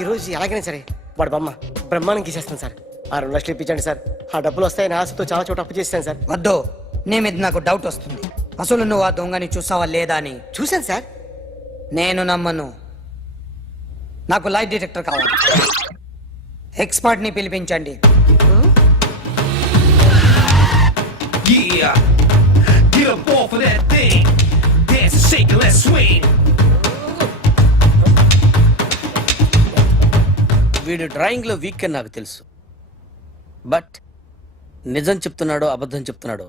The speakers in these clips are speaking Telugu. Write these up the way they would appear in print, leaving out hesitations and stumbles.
ఈ రోజు ఎలాగైనా సరే వాడు బొమ్మ బ్రహ్మాండం గీసేస్తాను సార్. 6 లక్షలు ఇప్పించండి సార్. ఆ డబ్బులు వస్తాయని ఆశతో చాలా చోట అప్పు చేశాను సార్. వద్దు, నీ మీద నాకు డౌట్ వస్తుంది. అసలు నువ్వు ఆ దొంగని చూసావా లేదా అని. చూశాను సార్. నేను నమ్మను. నాకు లైట్ డిటెక్టర్ కావాలి. ఎక్స్పర్ట్ ని పిలిపించండి. Yeah, get up off of that thing. Dance and shake and let's swing. వీడు డ్రాయింగ్ లో వీక్ అని నాకు తెలుసు. బట్ నిజం చెప్తున్నాడో అబద్ధం చెప్తున్నాడో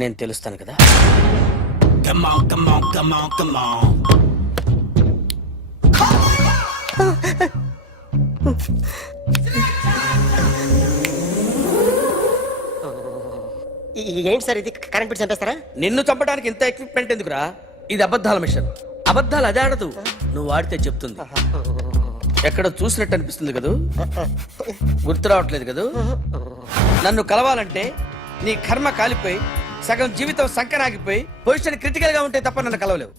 నేను తెలుస్తాను కదా. Come on, come on, come on, come on. ఏంటి సార్ ఇది? కరెంట్ బిల్ చంపేస్తారా? నిన్ను చంపడానికి ఇంత ఎక్విప్మెంట్ ఎందుకురా? ఇది అబద్ధాల మిషన్. అబద్ధాలు అదే ఆడదు, నువ్వు ఆడితే చెప్తుంది. ఎక్కడ చూసినట్టు అనిపిస్తుంది కదూ, గుర్తు రావట్లేదు కదూ. నన్ను కలవాలంటే నీ కర్మ కాలిపోయి సగం జీవితం సంకనాగిపోయి పొజిషన్ క్రిటికల్ గా ఉంటే తప్ప నన్ను కలవలేవు.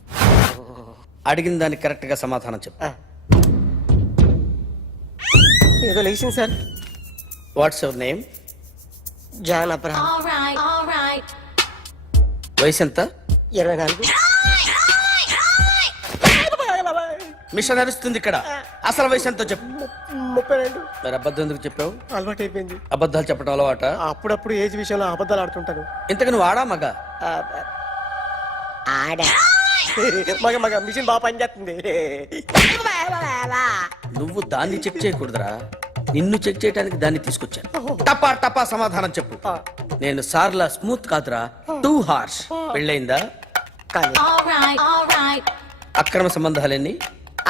అడిగిన దానికి కరెక్ట్ గా సమాధానం చెప్పు. ఏదో లేచింది sir. What's your name? John Abraham. వయసు ఎంత? 24. మిషన్ నడుస్తుంది ఇక్కడ. అసలు వయసు ఎంతో చెప్పు. 32. మరి అబద్ధం ఎందుకు చెప్పావు? అలవాటు అయిపోయింది. అబద్ధాలు చెప్పడం అలవాట? అప్పుడప్పుడు ఏజ్ విషయంలో అబద్ధాలు ఆడుతుంటాను. ఇంతకు నువ్వు ఆడా మగ? ఆడా. మగ మగ మిషన్ బాగా పనిచేస్తుంది. నువ్వు దాన్ని చెక్ చేయకూడదురా, నిన్ను చెక్ చేయడానికి దాన్ని తీసుకొచ్చాను. టపా టపా సమాధానం చెప్పు. నేను సార్లా స్మూత్ కాదురా, టూ హార్ష్. పెళ్ళయిందా? కానీ అక్రమ సంబంధాలన్నీ?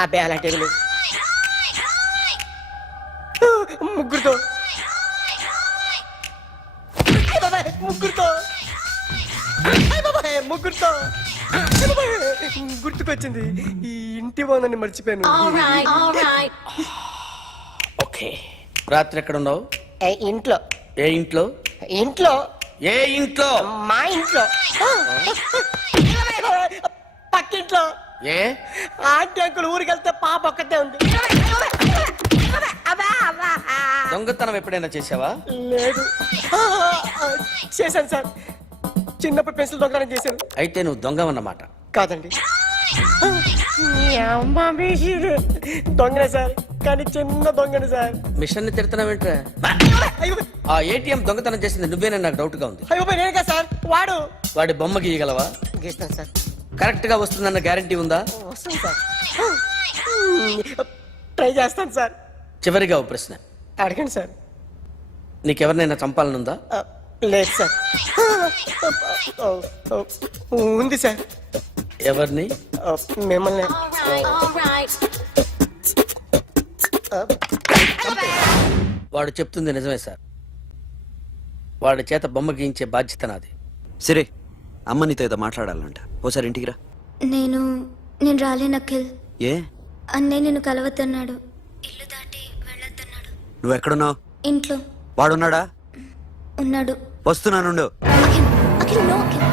అబ్బే అలాంటి ముగ్గురుతో ముగ్గురుతో ముగ్గురుతో గుర్తుకొచ్చింది. ఈ ఇంటి బాగుందని మర్చిపోయాను. ఓకే. రాత్రి ఎక్కడ ఉన్నావు? ఇంట్లో. ఏ ఇంట్లో? ఇంట్లో. ఏ ఇంట్లో? మా ఇంట్లో. పక్కింట్లో. ఏ ఆంటీ అంకుల్ ఊరికి వెళ్తే పాప ఒక్కతే ఉంది. దొంగతనం ఎప్పుడైనా చేసావా? లేదు. చేశాను సార్. చిన్నప్పుడు పెన్సిల్ దొంగతనం చేశాను. అయితే నువ్వు దొంగవన్నమాట. కాదండి, దొంగనే సార్, కానీ చిన్న దొంగని సార్. మిషన్ ని తిడుతున్నావేంట్రా? ఆ ఏటీఎం దొంగతనం చేసింది నువ్వేనని నాకు డౌట్ గా ఉంది. అయ్యో నేనే కదా సార్. వాడి బొమ్మ గీయగలవా? గీస్తాను సార్. కరెక్ట్ గా వస్తుందన్న గ్యారంటీ ఉందా? వస్తాను సార్. ట్రై చేస్తాను సార్. చివరిగా ఓ ప్రశ్న అడగండి సార్. నీకెవరినైనా చంపాలనుందా? లేదు సార్. ఉంది సార్. ఎవరిని? మిమ్మల్ని. వాడు చెప్తుంది నిజమే సార్. వాడి చేత బొమ్మ గీయించే బాధ్యత నాది. సరే, అమ్మ నీతో ఏదో మాట్లాడాలంట. ఓసారి ఇంటికి రా. నేను రాలేను అఖిల్. ఏ? అన్నయ్య నిన్ను కలవద్దన్నాడు. ఇల్లు దాటి వెళ్ళొద్దన్నాడు. నువ్వెక్కడున్నావు? ఇంట్లో. వాడున్నాడా? ఉన్నాడు. వస్తున్నానుండు. అఖిల్, అఖిల్, నో అఖిల్.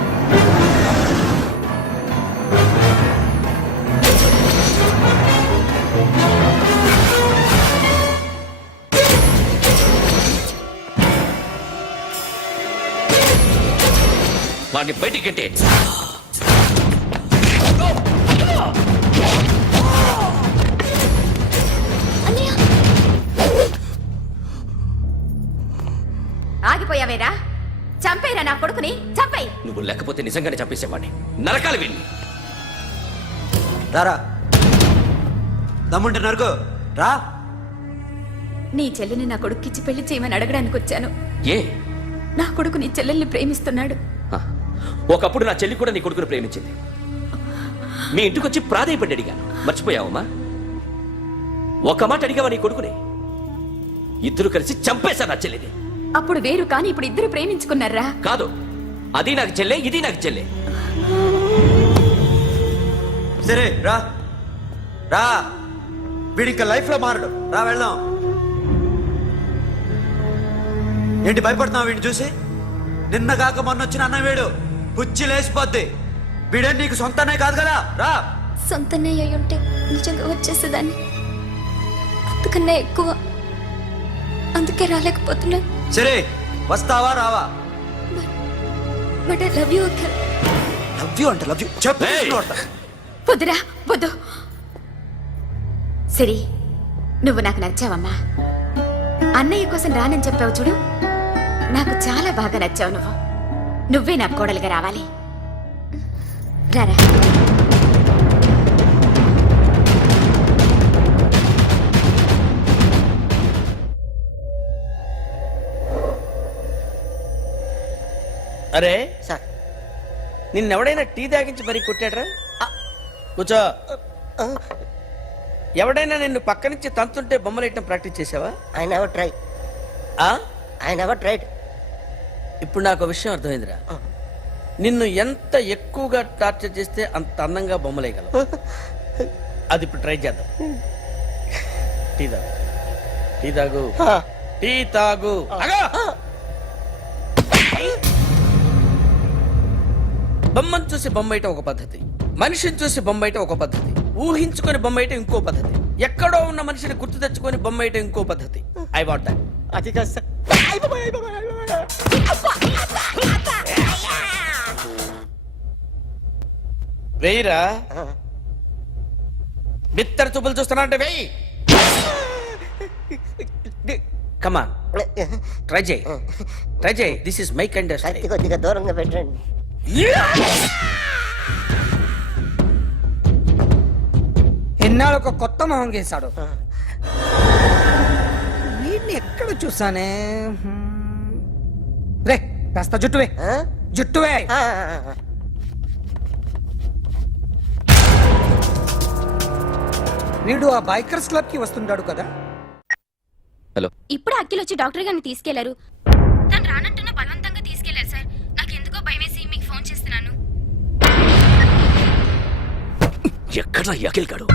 వాడిని బయటికి గెట్టే. ఆగిపోయావేరా? చంపేరా నా కొడుకుని, చంపేయ్. నువ్వు లేకపోతే నిజంగానే చంపేసేవాడిని. నరకాలి వీణ్ణి. రారా, దమ్ముంటే నరుకు రా. నీ చెల్లిని నా కొడుక్కిచ్చి పెళ్లి చేయమని అడగడానికి వచ్చాను. ఏ? నా కొడుకు నీ చెల్లెల్ని ప్రేమిస్తున్నాడు. ఒకప్పుడు నా చెల్లి కూడా నీ కొడుకును ప్రేమించింది. మీ ఇంటికి వచ్చి ప్రాధేయపడి అడిగాను, మర్చిపోయావమ్మా? ఒక మాట అడిగావా నీ కొడుకుని? ఇద్దరు కలిసి చంపేశారు నా చెల్లిని. అప్పుడు వేరు, కానీ ఇప్పుడు ఇద్దరు ప్రేమించుకున్నారా? కాదు, అది నాకు చెల్లె, ఇది నాకు చెల్లె. సరే రా రా, వీడి ఇంకా లైఫ్ లో మారడు. రా వెళ్దాం. ఏంటి భయపడుతున్నావు వీడిని చూసి? నిన్న కాక మొన్న వచ్చిన అన్న వీడు పుచ్చి లేసిపోద్ది. వీడే నీకు సొంతనే కాదు కదా. రా. సొంతనే అయి ఉంటే నిజంగా వచ్చేసేదాన్ని. అంతకన్నా ఎక్కువ. అందుకే రాలేకపోతున్నాను. సరే వస్తావా రావా? But I love you Akhil. Love you అంటే లవ్ యూ చెప్పు. వద్దురా వద్దు. సిరి, నువ్వు నాకు నచ్చావమ్మా. అన్నయ్య కోసం రానని చెప్పావు చూడు, నాకు చాలా బాగా నచ్చావు నువ్వు. నువ్వే నా కోడలుగా రావాలి. రారా. అరే సార్ నిన్నెవడైనా టీ తాగించి మరీ కొట్టాడ్రా? కూర్చో. ఎవడైనా నిన్ను పక్క నుంచి తంతుంటే బొమ్మలేయటం ప్రాక్టీస్ చేసావా? I never try. ఆ? I never tried. ఇప్పుడు నాకు విషయం అర్థమైందిరా. నిన్ను ఎంత ఎక్కువగా టార్చర్ చేస్తే అంత అందంగా బొమ్మలేయగలవు. అది ఇప్పుడు ట్రై చేద్దాం. టీ తాగు, టీ తాగు, టీ తాగు. ఆగు! బొమ్మను చూసి బొమ్మేయటం ఒక పద్ధతి, మనిషిని చూసి బొమ్మేయటం ఒక పద్ధతి, ఊహించుకొని బొమ్మేయటం ఇంకో పద్ధతి, ఎక్కడో ఉన్న మనిషిని గుర్తు తెచ్చుకొని బొమ్మేయటం ఇంకో పద్ధతి. I want that. అది కాదు సార్. వెయ్యిరా. బిత్తర చూపులు చూస్తున్నా అంటే వెయ్యి. కమాన్, ట్రై చేయి, ట్రై చేయి. This is my kind of కత్తి కొద్దిగా దూరంగా పెట్టండి. ఎన్నాళ్ళు ఒక కొత్త మొహం గీశాడు. వీడిని ఎక్కడ చూసానే? రే కాస్త జుట్టువే, జుట్టువే. వీడు ఆ బైకర్స్ క్లబ్ కి వస్తుంటాడు కదా. ఇప్పుడు అఖిల్ వచ్చి డాక్టర్ గారిని తీసుకెళ్లారు. తను రానంటున్న బలవంతంగా తీసుకెళ్లారు సార్. నాకు ఎందుకో భయమేసి మీకు ఫోన్ చేస్తున్నాను. ఎక్కడ అఖిల్ గాడు?